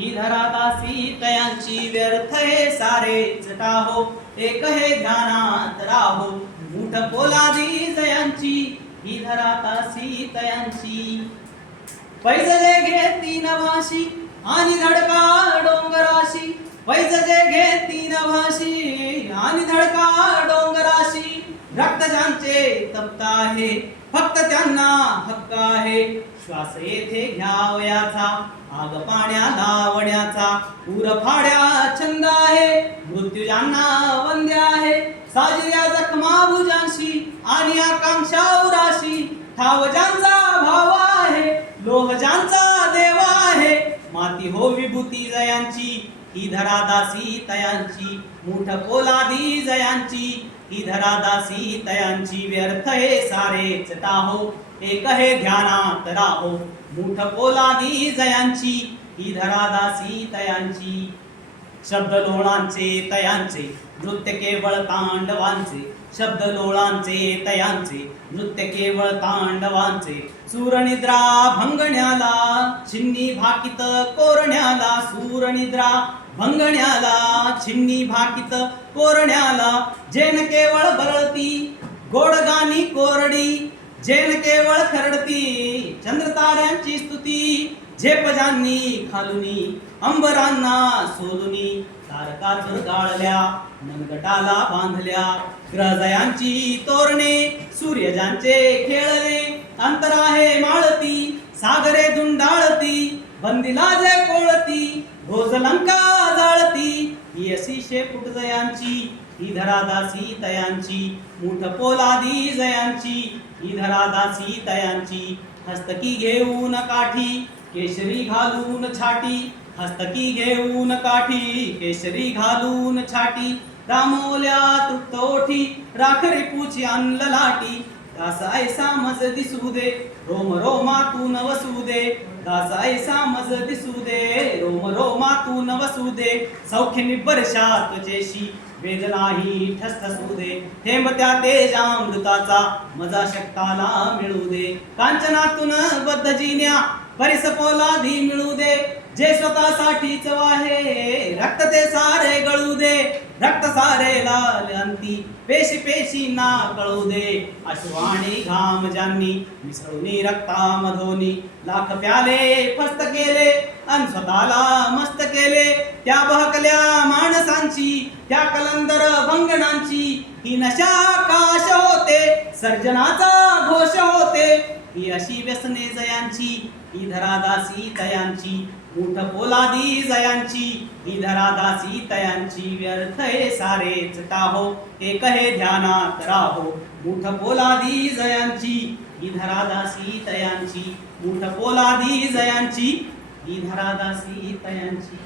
ही धरा तयांची व्यर्थ हे सारे जटाहो एक हे ध्यानात राहो. मूठ पोलादी जयांची ही धरा तयांची पैजले घेती नवाशी आणि धडका डोंगराशी. पैजले घेती नभाशी रक्तजांचे रक्त ज्यांचे तप्त आहे फक्त त्यांना हक्क आहे. श्वास येथे घ्यावयाचा आग पाण्याला वण्याचा पूर फाड्या छंद आहे मृत्यू ज्यांना वंद्य आहे. साजऱ्या जखमा भुजांशी आणि आकांक्षा उराशी. ठाव ज्यांचा भाव आहे लोह ज्यांचा देव आहे. माती हो विभूती जयांची ही धरा दासी तयांची मूठ पोलादी जयांची. ही धरा दासी तयांची व्यर्थ हे सारे चटाहो एक हे ध्यानात राहो. मूठ पोलादी जयांची ही धरा दासी तयांची. शब्द लोळांचे तयांचे नृत्य केवळ तांडवांचे. शब्द लोळांचे तयांचे नृत्य केवळ तांडवांचे. सूरनिद्रा भंगण्याला छिन्नी भाकित कोरण्याला सूरनिद्रा भंगण्याला छिन्नी भाकीत कोरण्याला जेन केवळ बरळती गोडगानी कोरडी जेन केवळ खरडती चंद्रताऱ्यांची स्तुती झेपजांनी खालुनी अंबरांना सोलुनी तारकाच गाळल्या मनगटाला बांधल्या ग्रहजयांची तोरणे सूर्यजांचे खेळले अंतराहे माळती सागरे दुंडाळती बंदिला जे कोळती भोजलंका जाळती. ही अशी शेपूट जयांची ही धरादासी तयांची मुठ पोलादी जयांची ही धरादासी तयांची. हस्तकी घेऊन काठी केशरी घालून छाटी. हस्तकी घेऊन काठी केशरी घालून छाटी. रामोल्या तृप्त ओठी राखरी पूची अन्न लाटी दास ऐसा मज दिसू दे रोम रोमातून वसू दे. दास ऐसा मज दिसू दे रोम रोमातून वसू दे सौख्य निबर्षा तुझेशी वेदनाही ठसठसू दे थेंब त्या तेजामृताचा मजा शक्ताला मिळू दे. कांचनातून बद्ध जिन्या परिसपोला धी मिळू दे. जे स्वतःसाठीच वाहे रक्त ते सारे गळू दे रक्त सारे लाल अंती पेशी पेशी ना कळू दे. अश्वाणी घाम ज्यांनी मिसळूनी रक्तामधोनी लाख प्याले फस्त केले अन स्वतःला मस्त केले. त्या बहकल्या माणसांची त्या कलंदर भंगणांची ही नशा काश होत सर्जनाचा घोष होते. ही अशी व्यसने जयांची ही धरादासी तयांची मूठ पोलादी जयांची ही धरादासी तयांची व्यर्थ हे सारे चटाहो एक हे ध्यानात राहो. मूठ पोलादी जयांची ही धरादासी तयांची मूठ पोलादी जयांची ही धरादासी तयांची.